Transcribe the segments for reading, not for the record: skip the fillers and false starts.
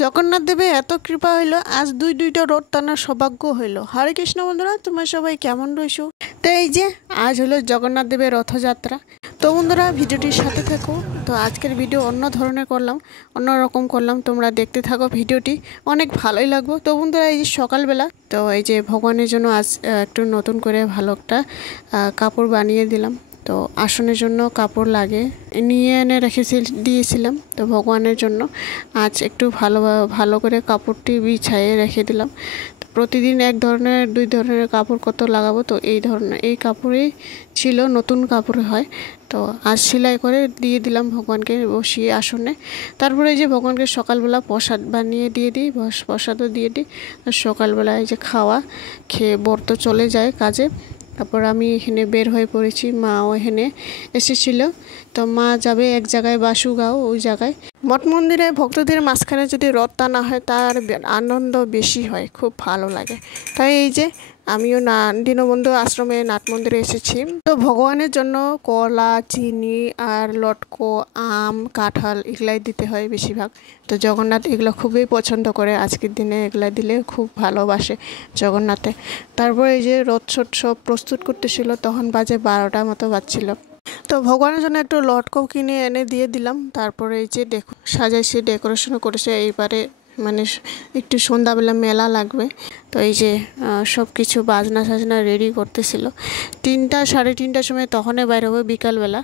জগন্নাথ দেবের এত কৃপা হইল, আজ দুইটা রথ টানার সৌভাগ্য হইল। হরে কৃষ্ণ বন্ধুরা, তোমরা সবাই কেমন রইছো? তো এই যে আজ হলো জগন্নাথ দেবের রথযাত্রা। তো বন্ধুরা ভিডিওটির সাথে থাকো। তো আজকের ভিডিও অন্য ধরনের করলাম, অন্যরকম করলাম, তোমরা দেখতে থাকো ভিডিওটি, অনেক ভালোই লাগবে। তো বন্ধুরা এই যে সকালবেলা, তো এই যে ভগবানের জন্য আজ একটু নতুন করে ভালো একটা কাপড় বানিয়ে দিলাম। তো আসনের জন্য কাপড় লাগে নিয়ে এনে দিয়েছিলাম। তো ভগবানের জন্য আজ একটু ভালো করে কাপড়টি বিছাইয়ে রেখে দিলাম। প্রতিদিন এক ধরনের দুই ধরনের কাপড় কত লাগাবো, তো এই কাপড়েই ছিল, নতুন কাপড় হয়। তো আজ সেলাই করে দিয়ে দিলাম ভগবানকে বসিয়ে আসনে। তারপরে এই যে ভগবানকে সকালবেলা প্রসাদ বানিয়ে দিয়ে দিই, প্রসাদও দিয়ে দিই। সকালবেলা এই যে খেয়ে বর চলে যায় কাজে। তারপর আমি এখানে বের হয়ে পড়েছি, মাও এখানে এসেছিল। তো মা যাবে এক জায়গায়, বাসুগাঁও, ওই জায়গায়। মঠ মন্দিরে ভক্তদের মাঝখানে যদি রথ টানা হয় তার আনন্দ বেশি হয়, খুব ভালো লাগে। তাই এই যে আমিও দীনবন্ধু আশ্রমে নাট মন্দিরে এসেছি। তো ভগবানের জন্য কলা, চিনি আর লটকো, আম, কাঁঠাল এগুলাই দিতে হয় বেশিরভাগ। তো জগন্নাথ এগুলো খুবই পছন্দ করে, আজকের দিনে এগুলা দিলে খুব ভালোবাসে জগন্নাথে। তারপরে এই যে রথ সব প্রস্তুত করতেছিল, তখন বাজে 12টা মতো বাজছিল। তো ভগবানের জন্য একটু লটকো কিনে এনে দিয়ে দিলাম। তারপরে এই যে সাজাইছে, ডেকোরেশনও করেছে। এইবারে মানে একটু সন্ধ্যাবেলা মেলা লাগবে, তো এই যে সব কিছু বাজনা সাজনা রেডি করতেছিল। 3টা সাড়ে 3টার সময় তখনই বাইর হবে, বিকালবেলা।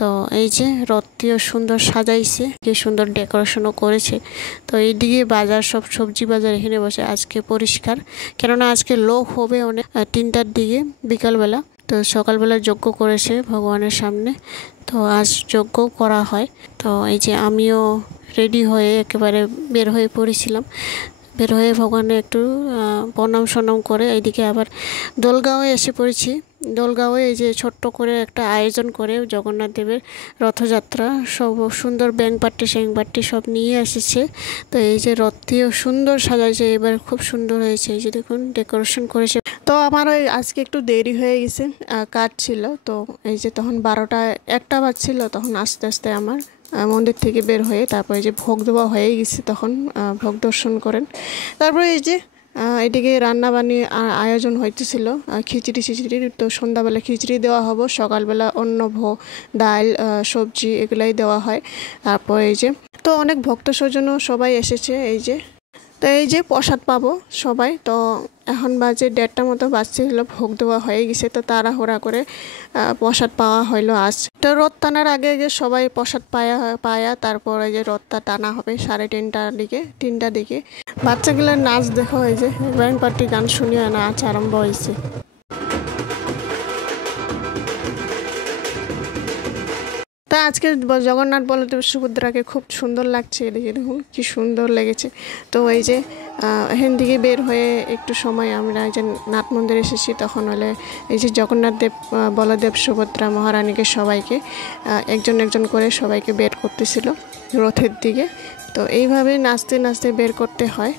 তো এই যে রথটিও সুন্দর সাজাইছে, কি সুন্দর ডেকোরেশনও করেছে। তো এইদিকে বাজার, সব সবজি বাজার এখানে বসে আজকে পরিষ্কার, কেননা আজকে লোক হবে অনেক। 3টার দিকে বিকালবেলা, তো সকালবেলা যজ্ঞ করেছে ভগবানের সামনে। তো আজ যজ্ঞ করা হয়। তো এই যে আমিও রেডি হয়ে একেবারে বের হয়ে পড়েছিলাম। বের হয়ে ভগবানের একটু প্রণাম সনাম করে এইদিকে আবার দোলগাঁওয়ে এসে পড়েছি। দোলগাঁওয়ে এই যে ছোট্ট করে একটা আয়োজন করে জগন্নাথ দেবের রথযাত্রা, সব সুন্দর ব্যাং পাট্টি সব নিয়ে এসেছে। তো এই যে রথটিও সুন্দর সাজাইছে, এবার খুব সুন্দর হয়েছে। এই যে দেখুন ডেকোরেশন করেছে। তো আমার ওই আজকে একটু দেরি হয়ে গেছে, কাজ ছিল। তো এই যে তখন 12টা 1টা বাজছিল, তখন আস্তে আস্তে আমার মন্দির থেকে বের হয়ে তারপরে যে ভোগ দেওয়া হয়ে গেছে, তখন ভোগ দর্শন করেন। তারপরে এই যে এদিকে রান্না বানিয়ে আয়োজন হইতেছিল, খিচড়ি। তো সন্ধ্যাবেলা খিচড়ি দেওয়া হবে, সকালবেলা অন্য ডাল, সবজি এগুলাই দেওয়া হয়। তারপর এই যে তো অনেক ভক্ত স্বজনও সবাই এসেছে। এই যে তো এই যে প্রসাদ পাবো সবাই। তো এখন বাজে 1:30 মতো বাজছিল, ভোগ দেওয়া হয়ে গেছে। তো তাড়াহুড়া করে প্রসাদ পাওয়া হইলো আজ। তো রথ টানার আগে সবাই প্রসাদ পায়া তারপরে যে রথটা টানা হবে 3:30টার দিকে। বাচ্চাগুলোর নাচ দেখো, এই যে ব্যান্ড পার্টি গান শুনিয়ে নাচ আরম্ভ হয়েছে। তা আজকে জগন্নাথ বলদেব সুভদ্রাকে খুব সুন্দর লাগছে, এদিকে দেখুন কি সুন্দর লেগেছে। তো এই যে এখান থেকে বের হয়ে একটু সময় আমরা এই যে নাট মন্দিরে এসেছি, তখন হলে এই যে জগন্নাথ দেব, বলদেব, সুভদ্রা মহারানীকে সবাইকে একজন করে সবাইকে বের করতেছিল রথের দিকে। তো এইভাবে নাচতে নাচতে বের করতে হয়।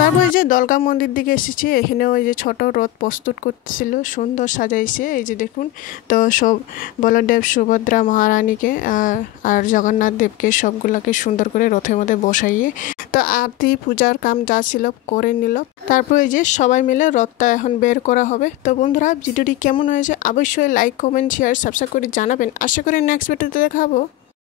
তারপর এই যে দলগা মন্দির দিকে এসেছি, এখানে ওই যে ছোট রথ প্রস্তুত করতেছিল, সুন্দর সাজাইছে এই যে দেখুন। তো সব বলদেব সুভদ্রা মহারানীকে আর জগন্নাথ দেবকে সবগুলোকে সুন্দর করে রথের মধ্যে বসাইয়ে তো আরতি পূজার কাম যা ছিল করে নিল। তারপর এই যে সবাই মিলে রথটা এখন বের করা হবে। তো বন্ধুরা ভিডিওটি কেমন হয়েছে অবশ্যই লাইক কমেন্ট শেয়ার সাবস্ক্রাইব করে জানাবেন। আশা করি নেক্সট ভিডিওতে দেখাবো।